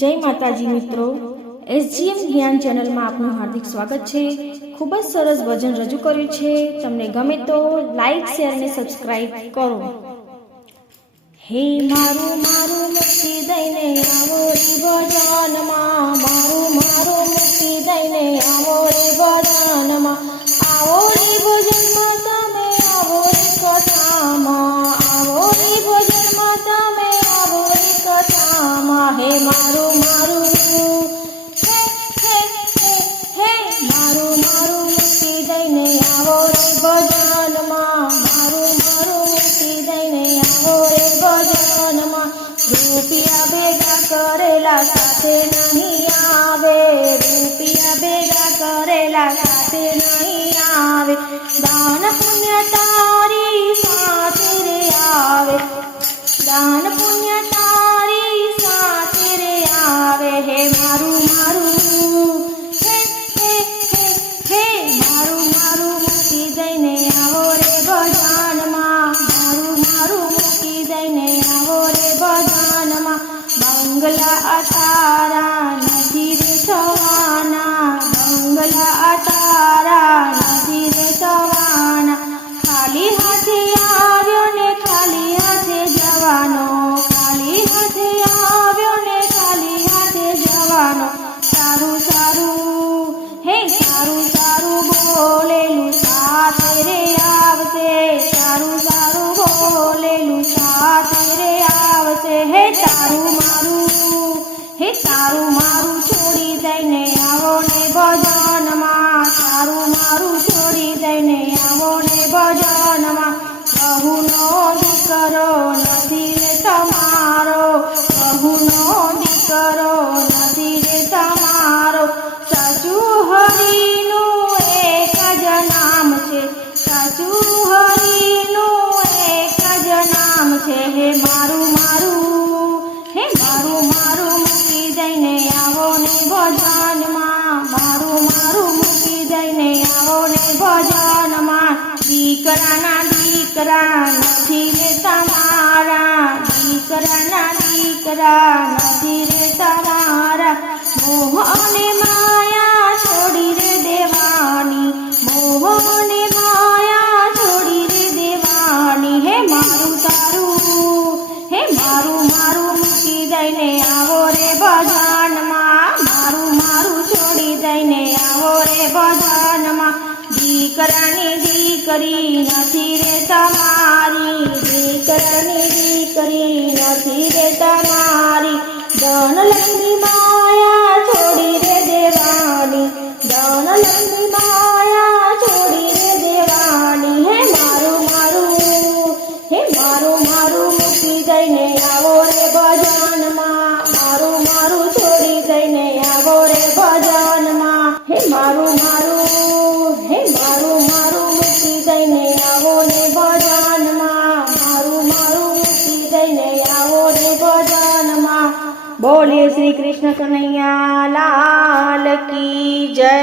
જય માતાજી મિત્રો, એસજીએમ જ્ઞાન ચેનલમાં આપનું હાર્દિક સ્વાગત છે। ખૂબ જ સરસ ભજન રજૂ કર્યું છે। તમને ગમે તો લાઈક, શેર અને સબસ્ક્રાઇબ કરો। હે મારું મારું મુક્તિ દઈને આવો રે ભજનમાં, મારું મારું મુક્તિ દઈને આવો રે ભજનમાં, આવો રે ભજનમાં તમે આવો રે કથામાં, આવો રે ભજનમાં તમે આવો રે કથામાં। હે મારું મારું હે હે હે હે મારું મારું મુક્તિ દઈને આવો રે ભજનમાં, મારું મારું મુક્તિ દઈને આવો રે ભજનમાં। રૂપિયા ભેગા કરેલા સાથે નહીં આવે, રૂપિયા ભેગા કરેલા સાથે નહીં આવે, દાન પુણ્ય તારી સાથે રે આવે, દાન પુણ્ય તારી સાથે રે આવે। હે મારું મારું હે હે હે હે મારું મારું મુક્તિ દઈને આવો રે ભજનમાં, મારું મારું મુક્તિ દઈને આવો રે ભજનમાં। બંગલા અતારા નથી રે થવાના, બંગલા અતારા નથી રે થવાના, ખાલી હાથે આવ્યો ને ખાલી હાથે જવાનો, ખાલી હાથે આવ્યો ને ખાલી હાથે જવાનો। સારું સારું હે સારું સારું બોલેલું સાથે રે આવશે, સારું સારું બોલેલું સાથે રે આવશે। હે તારું મારું હે તારું મારું છોડી દઈને આવો ને ભજનમાં, તારું મારું છોડી દઈને આવો ને ભજનમાં। બહુનો દીકરો નથી રે તમારો, બહુનો દીકરો નથી રે તમારો, સાચું હરિનું એક જ નામ છે, સાચું હરિનું એક જ નામ છે। હે મારું મારું હે મારું મારું મૂકી દઈને આવો ને ભજનમાં, મારું મારું મૂકી દઈને આવો ને ભજનમાં। દીકરાના દીકરા નથી રે તમારા, દીકરાના દીકરા નથી રે તમારા, મોહ અને માયા છોડી રે દેવાની, મોહ અને માયા છોડી રે દેવાની। હે મારું તારું હે મારું મારું મૂકી દઈને આવો રે ભજનમાં, મારું મારું છોડી દઈને આવો રે ભજનમાં। દીકરાની દીકરી નથી રે તમારી, દીકરાની દીકરી નથી રે તમારી, ધનલક્ષ્મી માયા છોડી રે દેવાની, ધનલક્ષ્મી માયા છોડી રે દેવાની। હે મારું મારું હે મારું મારું મૂકી દઈને આવો રે ભજનમાં, મારું મારું છોડી દઈને આવો રે ભજનમાં। હે મારું મારું હે મારું મારું મૂકી દઈને આવો ને ભજનમાં, મારું મારું મૂકી દઈને આવો ને ભજનમાં। બોલે શ્રી કૃષ્ણ કનૈયા લાલ કી જય।